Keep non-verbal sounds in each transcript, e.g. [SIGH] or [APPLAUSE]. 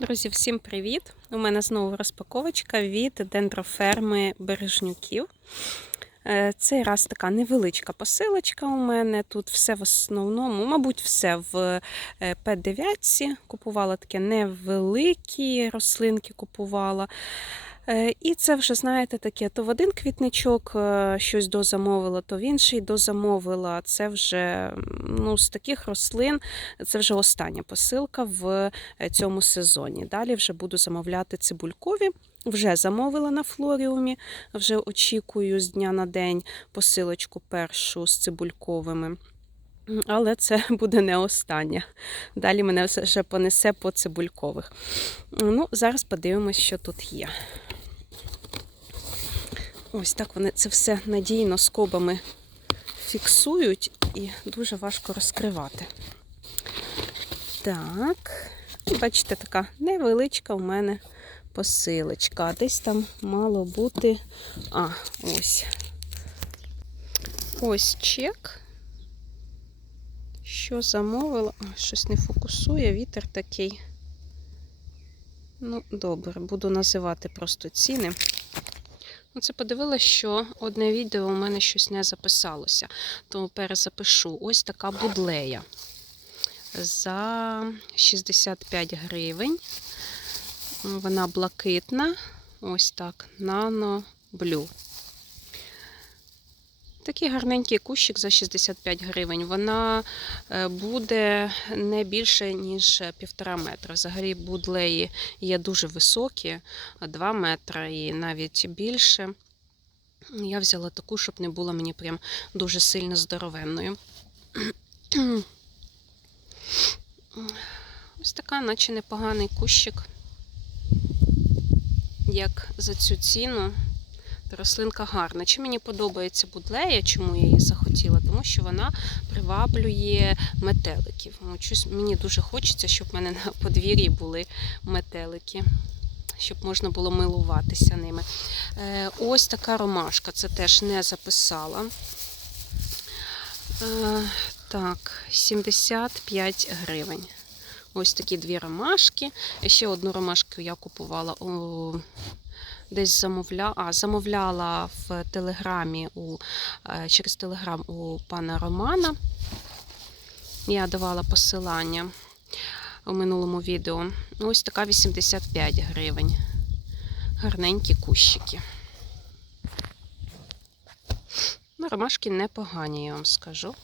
Друзі, всім привіт! У мене знову розпаковочка від дендроферми Бережнюків. Е, Цей раз така невеличка посилочка у мене. Тут все в основному, мабуть, все в е, П9. Купувала таке невеликі рослинки купувала. Е, І це вже, знаєте, таке, то в один квітничок е, щось дозамовила, то в інший дозамовила. Це вже ну, з таких рослин, це вже остання посилка в е, цьому сезоні. Далі вже буду замовляти цибулькові. Вже замовила на флоріумі, вже очікую з дня на день посилочку першу з цибульковими. Але це [LAUGHS] буде не остання. Далі мене вже понесе по цибулькових. Ну, зараз подивимось, що тут є. Ось так вони це все надійно скобами фіксують і дуже важко розкривати. Так, бачите, така невеличка у мене посилочка. Десь там мало бути. А, ось. Ось чек. Що замовила? Щось не фокусує, вітер такий. Ну, добре, буду називати просто ціни. Ну, Це подивилася, що одне відео у мене щось не записалося, тому перезапишу. Ось така будлея за 65 гривень. Вона блакитна, ось так, нано блю. Такий гарненький кущик за 65 гривень. Вона е, буде не більше, ніж півтора метра. Взагалі будлеї є дуже високі, 2 метри і навіть більше. Я взяла таку, щоб не була мені прям дуже сильно здоровенною. [CLEARS THROAT] Ось така, наче непоганий кущик. Як за цю ціну. Рослинка гарна. Чи мені подобається будлея, чому я її захотіла? Тому що вона приваблює метеликів. Ну, мені дуже хочеться, щоб в мене на подвір'ї були метелики, щоб можна було милуватися ними. Е, ось така ромашка, це теж не записала. Е, так, 75 гривень. Ось такі дві ромашки. Ще одну ромашку я купувала у десь замовляла, а, замовляла в телеграмі у, е, через телеграм у пана Романа. Я давала посилання у минулому відео. Ось така 85 гривень. Гарненькі кущики. Ну, ромашки непогані, я вам скажу.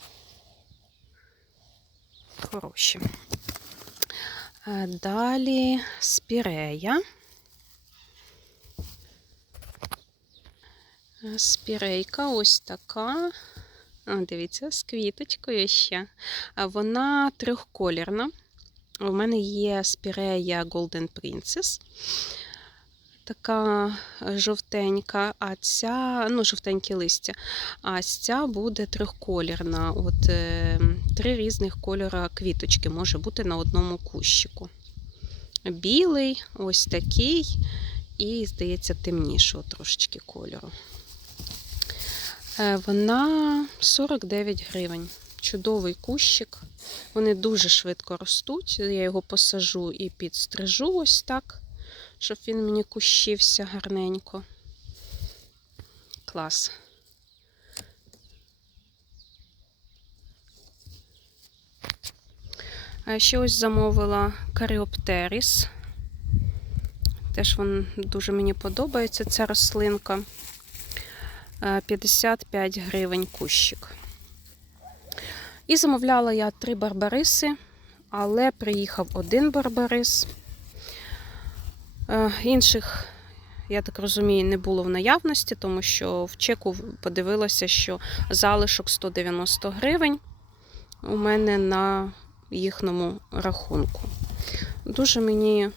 Хороші. Далі спірея. Спірейка ось така. О, дивіться, з квіточкою ще. Вона трьохколірна. У мене є спірея Golden Princess. Така жовтенька, а ця, ну, жовтеньке листя. А ця буде трьохколірна. От е, три різних кольора квіточки може бути на одному кущику. Білий, ось такий, і, здається, темнішого трошечки кольору. Е, Вона 49 гривень. Чудовий кущик. Вони дуже швидко ростуть. Я його посажу і підстрижу ось так, щоб він мені кущився гарненько. Клас. Ще ось замовила каріоптеріс. Теж він дуже мені подобається ця рослинка. Е, 55 гривень кущик. І замовляла я три барбариси, але приїхав один барбарис. Е, Інших, я так розумію, не було в наявності, тому що в чеку подивилася, що залишок 190 гривень у мене на їхньому рахунку. Дуже мені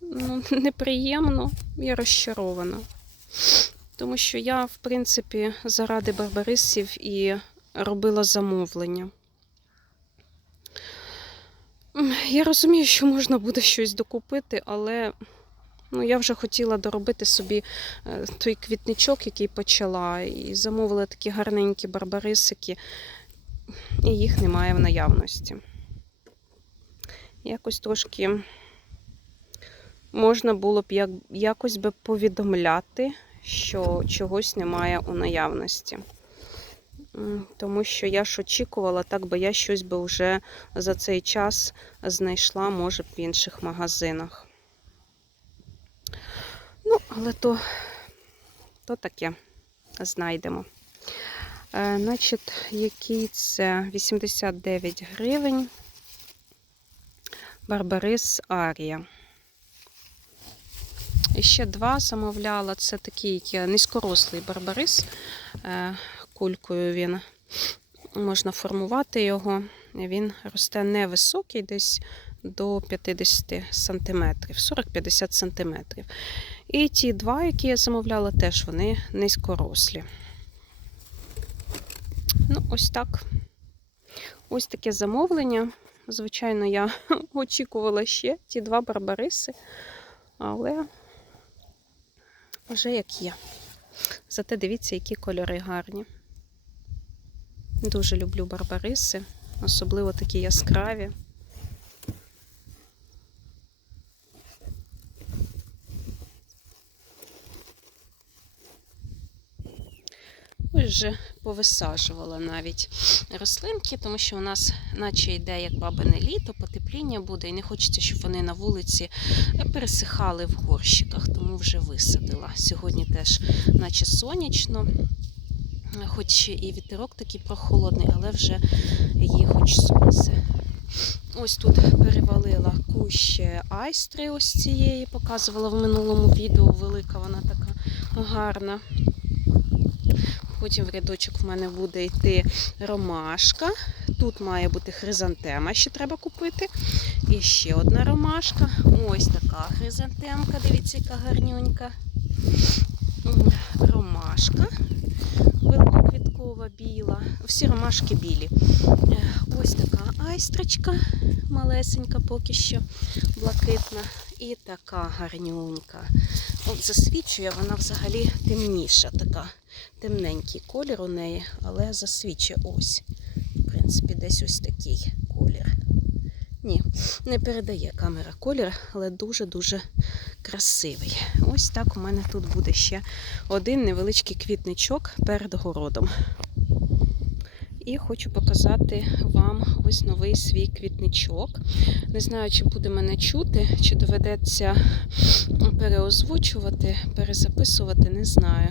ну, неприємно, я розчарована. Тому що я, в принципі, заради барбарисів і робила замовлення. Я розумію, що можна буде щось докупити, але ну, я вже хотіла доробити собі е, той квітничок, який почала, і замовила такі гарненькі барбарисики, і їх немає в наявності. якось трошки можна було б як, якось би повідомляти, що чогось немає у наявності. Тому що я ж очікувала, так би я щось би вже за цей час знайшла, може, в інших магазинах. Ну, але то, то таке знайдемо. Е, значить, який це 89 гривень. Барбарис Арія. І ще два замовляла. Це такий е, низькорослий барбарис. Е, Кулькою він можна формувати його. Він росте невисокий, десь до 50 сантиметрів, 40-50 сантиметрів. І ті два, які я замовляла, теж вони низькорослі. Ну, ось так. Ось таке замовлення. Звичайно, я [LAUGHS] очікувала ще ті два барбариси, але вже як є. Зате дивіться, які кольори гарні. Дуже люблю барбариси, особливо такі яскраві. Ось вже повисаджувала навіть рослинки, тому що у нас, наче йде як бабине літо, потепління буде, і не хочеться, щоб вони на вулиці пересихали в горщиках, тому вже висадила. Сьогодні теж, наче сонячно, хоч і вітерок такий прохолодний, але вже є хоч сонце. Ось тут перевалила кущ айстри ось цієї, показувала в минулому відео, велика вона така гарна. Потім в рядочок в мене буде йти ромашка. Тут має бути хризантема, ще треба купити. І ще одна ромашка. Ось така хризантемка, дивіться, яка гарнюнька. Ромашка. Великоквіткова, біла. Всі ромашки білі. Е, Ось така айстрочка, малесенька поки що, блакитна. І така гарнюнька. От засвічує вона взагалі темніша, така темненький колір у неї, але засвічує ось. В принципі, десь ось такий колір. Ні, не передає камера колір, але дуже-дуже красивий. Ось так у мене тут буде ще один невеличкий квітничок перед городом. І хочу показати вам ось новий свій квітничок. Не знаю, чи буде мене чути, чи доведеться переозвучувати, перезаписувати, не знаю.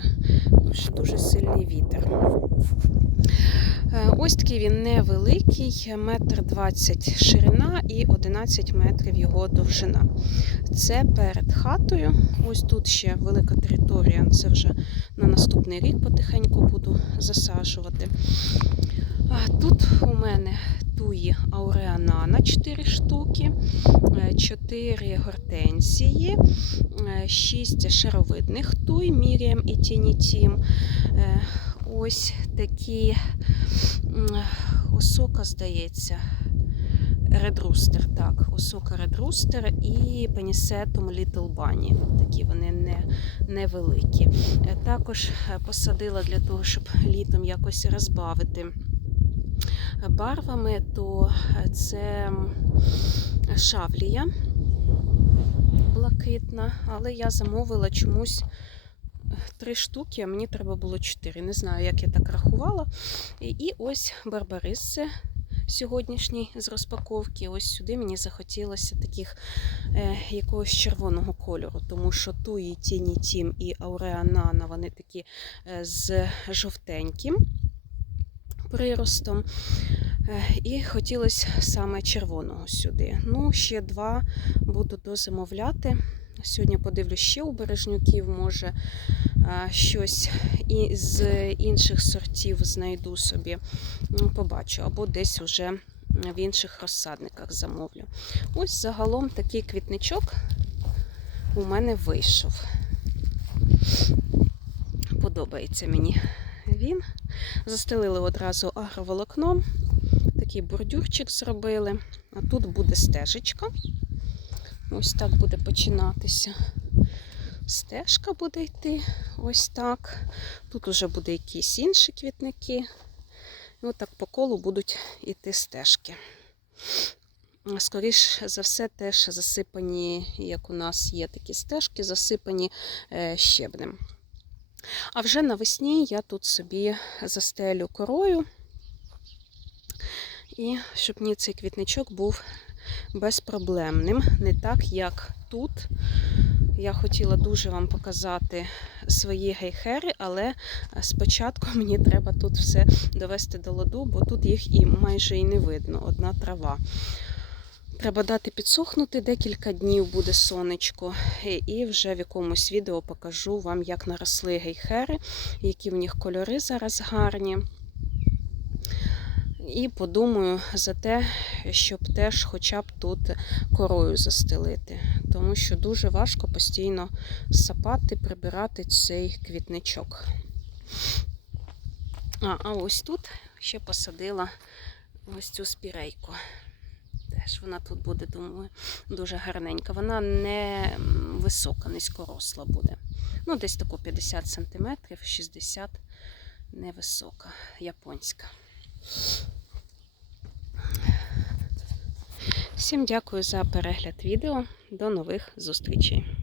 Тому що дуже сильний вітер. Е, Ось такий він невеликий, метр двадцять ширина і 11 метрів його довжина. Це перед хатою. Ось тут ще велика територія. Це вже на наступний рік потихеньку буду засаджувати. Тут у мене туї ауреанана 4 штуки, 4 гортензії, 6 шаровидних туй Міріам і Тіні Тім. Е, Ось такі осока, здається. Редрустер, так, осока редрустер і пенісетум Little Bunny. Такі вони не, невеликі. Е, Також е, посадила для того, щоб літом якось розбавити барвами, то е, це шавлія блакитна, але я замовила чомусь три штуки, а мені треба було чотири. Не знаю, як я так рахувала. І, і ось барбариси сьогоднішній з розпаковки. Ось сюди мені захотілося таких е, якогось червоного кольору, тому що туї, тіні тім і ауреанана вони такі е, з жовтеньким приростом. Е, І хотілося саме червоного сюди. Ну, ще два буду дозамовляти. Сьогодні подивлюсь ще у бережнюків, може е, щось із інших сортів знайду собі, Ну, побачу, або десь уже в інших розсадниках замовлю. Ось загалом такий квітничок у мене вийшов. Подобається мені він. Застелили одразу агроволокном, такий бордюрчик зробили, а тут буде стежечка. Ось так буде починатися. Стежка буде йти ось так. Тут уже буде якісь інші квітники. І отак по колу будуть йти стежки. скоріш за все, теж засипані, як у нас є такі стежки, засипані е, щебнем. А вже навесні я тут собі застелю корою, і щоб мені цей квітничок був безпроблемним, не так, як тут. Я хотіла дуже вам показати свої гейхери, але спочатку [LAUGHS] мені треба тут все довести до ладу, бо тут їх і майже і не видно, одна трава. Треба дати підсохнути декілька днів, буде сонечко, і- і вже в якомусь відео покажу вам, як наросли гейхери, які в них кольори зараз гарні. І подумаю за те, щоб теж хоча б тут корою застелити, тому що дуже важко постійно сапати, прибирати цей квітничок. А, а ось тут ще посадила ось цю спірейку. Теж вона тут буде, думаю, дуже гарненька. Вона не висока, низькоросла буде. Ну, десь таку 50 см, 60 невисока, японська. Всім дякую за перегляд відео. До нових зустрічей!